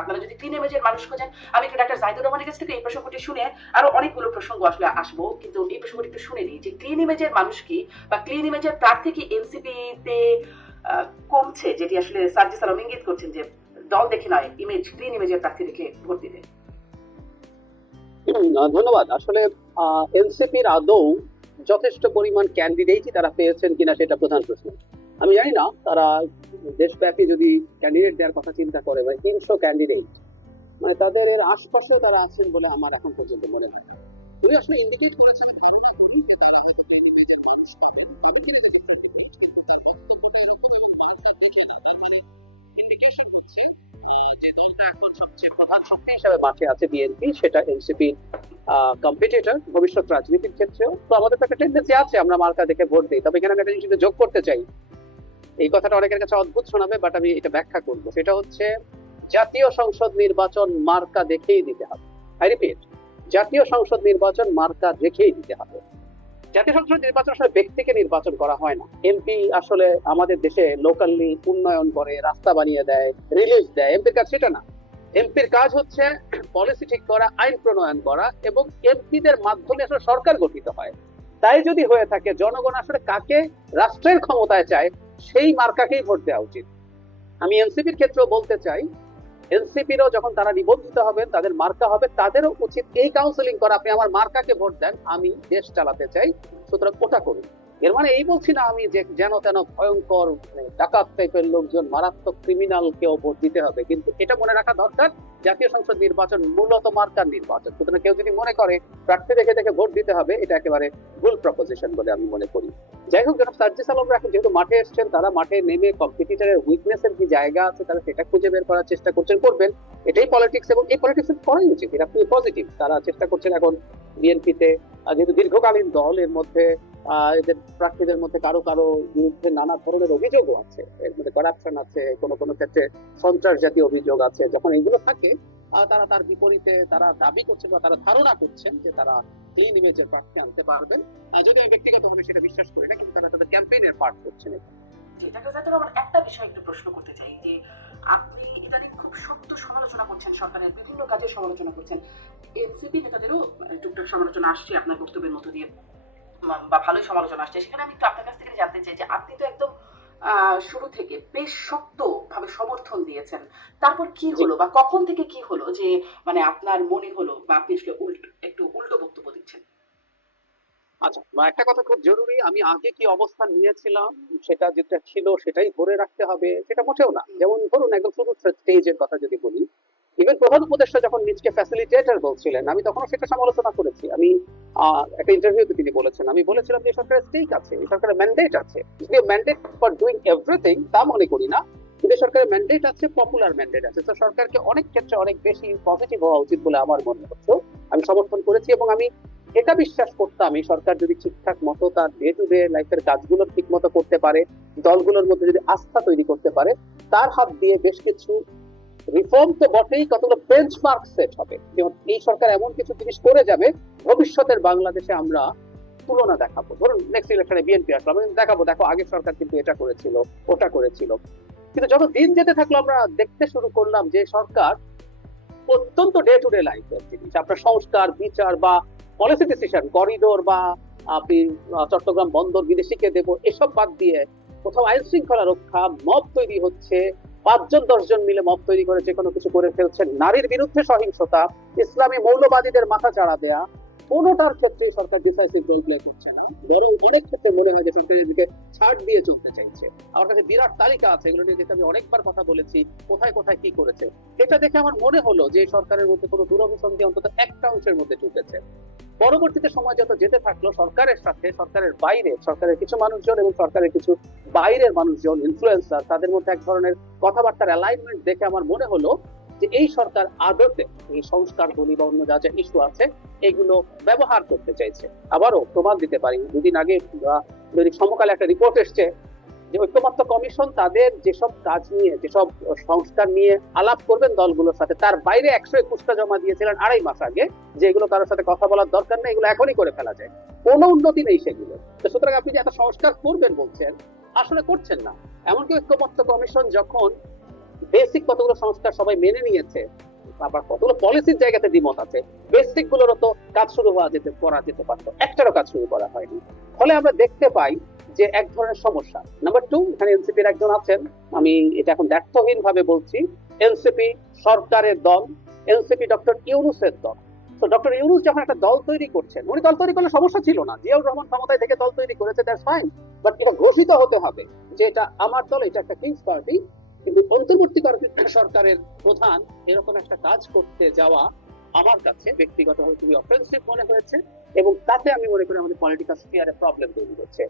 আপনারা যদি ক্লিন ইমেজের মানুষ খোঁজেন, আমি একটু ডাক্তার জাহিদুর রহমানের কাছ থেকে এই প্রসঙ্গটি শুনে আরও অনেকগুলো প্রসঙ্গ আসলে আসব, কিন্তু এই প্রসঙ্গটি একটু শুনে নিই যে ক্লিন ইমেজের মানুষ কি বা ক্লিন ইমেজের প্রার্থী কি এনসিপিতে কমছে, যেটি আসলে সার্জি সালাম ইঙ্গিত করছেন যে দল দেখে নয় ইমেজ ক্লিন ইমেজের প্রার্থী দেখে ভোট দিতে ধন্যবাদ। আসলে এনসিপির আদৌ যথেষ্ট পরিমাণ ক্যান্ডিডেটই তারা পেয়েছেন কিনা সেটা প্রধান প্রশ্ন। আমি জানি না, তারা দেশব্যাপী যদি ক্যান্ডিডেট দেওয়ার কথা চিন্তা করে মানে তিনশো ক্যান্ডিডেট মানে তাদের এর আশপাশেও তারা আছেন বলে আমার এখন পর্যন্ত মনে হয়। তুমি আসলে ইন্ডিকেট করেছেন ভবিষ্যৎ রাজনীতির ক্ষেত্রেও। তো আমাদের তো একটা টেন্ডেন্সি আছে, আমরা মার্কা দেখে ভোট দিই, তবে এখানে আমি একটা জিনিস যোগ করতে চাই এই কথাটা অনেকের কাছে অদ্ভুত শোনাবে বাট আমি এটা ব্যাখ্যা করব। সেটা হচ্ছে, জাতীয় সংসদ নির্বাচন মার্কা দেখেই দিতে হবে। আই রিপিট জাতীয় সংসদ নির্বাচন মার্কা দেখেই দিতে হবে। জাতীয় সংসদ নির্বাচন আসলে ব্যক্তিকে নির্বাচন করা হয় না। এমপি আসলে আমাদের দেশে লোকালি উন্নয়ন করে, রাস্তা বানিয়ে দেয় রিলিজ দেয়। এমপির কাজ সেটা না। এমপির কাজ হচ্ছে পলিসি ঠিক করা, আইন প্রণয়ন করা এবং এমপিদের মাধ্যমে আসলে সরকার গঠিত হয়। তাই যদি হয়ে থাকে, জনগণ আসলে কাকে রাষ্ট্রের ক্ষমতায় চায় সেই মার্কাকেই ভোট দেওয়া উচিত। আমি এনসিপির ক্ষেত্রেও বলতে চাই, এনসিপিরও যখন তারা নিবন্ধিত হবেন, তাদের মার্কা হবে, তাদেরও উচিত এই কাউন্সিলিং করা। আপনি আমার মার্কাকে ভোট দেন, আমি দেশ চালাতে চাই, সুতরাং ওটা করুন। এর মানে এই বলছি না আমি যেন তেন ভয়ঙ্কর মানে ডাকাত টাইপের লোকজন মারাত্মক ক্রিমিনাল কেউ ভোট দিতে হবে। কিন্তু এটা মনে রাখা দরকার, জাতীয় সংসদ নির্বাচন মূলত মার্কার নির্বাচন। সুতরাং কেউ যদি মনে করে প্রার্থী দেখে দেখে ভোট দিতে হবে, এটা একেবারে ভুল প্রপোজিশন বলে আমি মনে করি। যাই হোক, জনাব সার্জিস আলম এখন যেহেতু মাঠে এসছেন, তারা মাঠে নেমে কম্পিটিটরের উইকনেস এর কি জায়গা আছে, তারা সেটা খুঁজে বের করার চেষ্টা করছেন, করবেন। এটাই পলিটিক্স এবং এই পলিটিক্স করাই উচিত। এটা খুবই পজিটিভ তারা চেষ্টা করছেন এখন বিএনপিতে যেহেতু দীর্ঘকালীন দল, এর মধ্যে এদের প্রার্থীদের মধ্যে কারও কারও বিরুদ্ধে নানা ধরনের অভিযোগও আছে। এর মধ্যে করাপশন আছে, কোনো কোনো ক্ষেত্রে সন্ত্রাস জাতীয় অভিযোগ আছে। যখন এগুলো থাকে তারা তার বিপরীতে তারা দাবি করছেন বা তারা ধারণা করছেন যে তারা ক্লিন ইমেজের প্রার্থী আনতে পারবেন যদি আমি ব্যক্তিগতভাবে সেটা বিশ্বাস করি না, কিন্তু তারা তাদের ক্যাম্পেইনের পার্ট করছেন। একটা বিষয় একটু প্রশ্ন করতে চাই, যে আপনি ইদানিং খুব সত্য সমালোচনা করছেন সরকারের, বিভিন্ন কাজের সমালোচনা করছেন। এনসিপি নেতাদেরও টুকটাক সমালোচনা আসছে আপনার বক্তব্যের মধ্য দিয়ে। বা- ভালোই সমালোচনা আসছে। সেখানে আমি একটু আপনার কাছ থেকে জানতে চাই যে আপনি তো একদম শুরু থেকে বেশ শক্ত ভাবে সমর্থন দিয়েছেন। তারপর কি হলো বা কখন থেকে কি হলো যে মানে আপনার মনে হলো বা আপনি আসলে উল্টো একটু উল্টো বক্তব্য দিচ্ছেন? আচ্ছা একটা কথা খুব জরুরি। আমি আগে কি অবস্থান নিয়েছিলাম সেটা যেটা ছিল সেটাই ধরে রাখতে হবে সেটা মোটেও না। যেমন ধরুন একদম শুধু স্টেজের কথা যদি বলি ইভেন প্রধান উপদেষ্টা যখন নিজকে ফ্যাসিলিটেটর বলছিলেন আমি তখন সেটা সমালোচনা করেছি। আমি একটা ইন্টারভিউতে তিনি বলেছেন। আমি বলেছিলাম যে সরকারের স্টেক আছে সরকারের ম্যান্ডেট আছে। যদি ম্যান্ডেট ফর ডুইং এভরিথিং তা মনে করি না। কিন্তু সরকারের ম্যান্ডেট আছে পপুলার ম্যান্ডেট আছে। তো সরকারকে অনেক ক্ষেত্রে অনেক বেশি পজিটিভ হওয়া উচিত বলে আমার মনে হচ্ছে। আমি সমর্থন করেছি এবং আমি এটা বিশ্বাস করতাম, এই সরকার যদি ঠিকঠাক মতো তার ডে টু ডে লাইফের কাজগুলো ঠিক মতো করতে পারে, দলগুলোর মধ্যে যদি আস্থা তৈরি করতে পারে, তার হাত দিয়ে বেশ কিছু রিফর্ম তো বটেই, কতগুলো বেঞ্চমার্ক সেট হবে। এই সরকার এমন কিছু জিনিস করে যাবে, ভবিষ্যতের বাংলাদেশে আমরা তুলনা দেখাবো। ধরুন নেক্সট ইলেকশনে বিএনপি আসলো দেখাবো, দেখো, আগের সরকার কিন্তু এটা করেছিল, ওটা করেছিল। কিন্তু যত দিন যেতে থাকল, আমরা দেখতে শুরু করলাম যে সরকার অত্যন্ত ডে টু ডে লাইফের জিনিস। আপনার সংস্কার, বিচার বা পলিসি ডিসিশন করিডোর বা আপনি চট্টগ্রাম বন্দর বিদেশিকে দেব, এসব বাদ দিয়ে কোথাও আইন শৃঙ্খলা রক্ষা, মব তৈরি হচ্ছে পাঁচজন, দশজন মিলে মত তৈরি করে যে কোনো কিছু করে ফেলছেন। নারীর বিরুদ্ধে সহিংসতা, ইসলামী মৌলবাদীদের মাথা চাড়া দেয়া কোনোটার ক্ষেত্রে সরকার ডিসাইসিভ রোল প্লে করছে না, বরং অনেক ক্ষেত্রে মনে হয় যে সরকার এদিকে ছাড় দিয়ে চলতে চাইছে। আমার কাছে বিরাট তালিকা আছে, এগুলো নিয়ে আমি অনেকবার কথা বলেছি, কোথায় কোথায় কি করেছে। এটা দেখে আমার মনে হলো যে সরকারের মধ্যে কোনো দুরভিসন্ধি অন্তত একটা অংশের মধ্যে ঢুকেছে। পরবর্তীতে সময় যত যেতে থাকল, সরকারের সাথে, সরকারের বাইরে, সরকারের কিছু মানুষজন এবং সরকারের কিছু বাইরের মানুষজন ইনফ্লুয়েন্সার তাদের মধ্যে এক ধরনের কথাবার্তার অ্যালাইনমেন্ট দেখে আমার মনে হলো যে এই সরকার আদতে এই সংস্কার বলি বা অন্য যা যা ইস্যু আছে, এগুলো ব্যবহার করতে চাইছে। আবারও প্রমাণ দিতে পারি, দুদিন আগে সমকালে একটা রিপোর্ট এসছে যে ঐক্যমত্য কমিশন তাদের যেসব কাজ নিয়ে, যেসব সংস্কার নিয়ে আলাপ করবেন দলগুলোর সাথে, তার বাইরে একশো একুশটা জমা দিয়েছিলেন আড়াই মাস আগে যে এগুলো কারোর সাথে কথা বলার দরকার নেই, এগুলো এখনই করে ফেলা যায়। কোনো উন্নতি নেই সেগুলো। তো সুতরাং আপনি যে এত সংস্কার করবেন বলছেন, আসলে করছেন না। এমনকি ঐক্যমত্য কমিশন যখন বেসিক কতগুলো সংস্কার সবাই মেনে নিয়েছে, আবার কতগুলো পলিসির জায়গাতে দ্বিমত আছে বেসিক গুলোরও তো কাজ শুরু হওয়া যেতে, করা যেতে পারতো, একটারও কাজ শুরু করা হয়নি। ফলে আমরা দেখতে পাই যে এক ধরনের সমস্যা। নাম্বার টু এখানে এনসিপির একজন আছেন, আমি এটা এখন ব্যর্থহীন ভাবে বলছি এনসিপি সরকারের দল এনসিপি ডক্টর ইউনুসের দল। তো ডক্টর ইউনুস যখন একটা দল তৈরি করছেন, উনি দল তৈরি করলে সমস্যা ছিল না। জিয়াউর রহমান ক্ষমতায় থেকে দল তৈরি করেছে দ্যাটস ফাইন বাট এটা ঘোষিত হতে হবে যে এটা আমার দল, এটা একটা কিংস পার্টি কিন্তু অন্তর্বর্তী সরকারের প্রধান এরকম একটা কাজ করতে যাওয়া আমার কাছে ব্যক্তিগতভাবে খুবই অফেন্সিভ মনে হয়েছে এবং তাতে আমি মনে করি আমাদের পলিটিক্যাল স্পিয়ারে প্রবলেম তৈরি হচ্ছে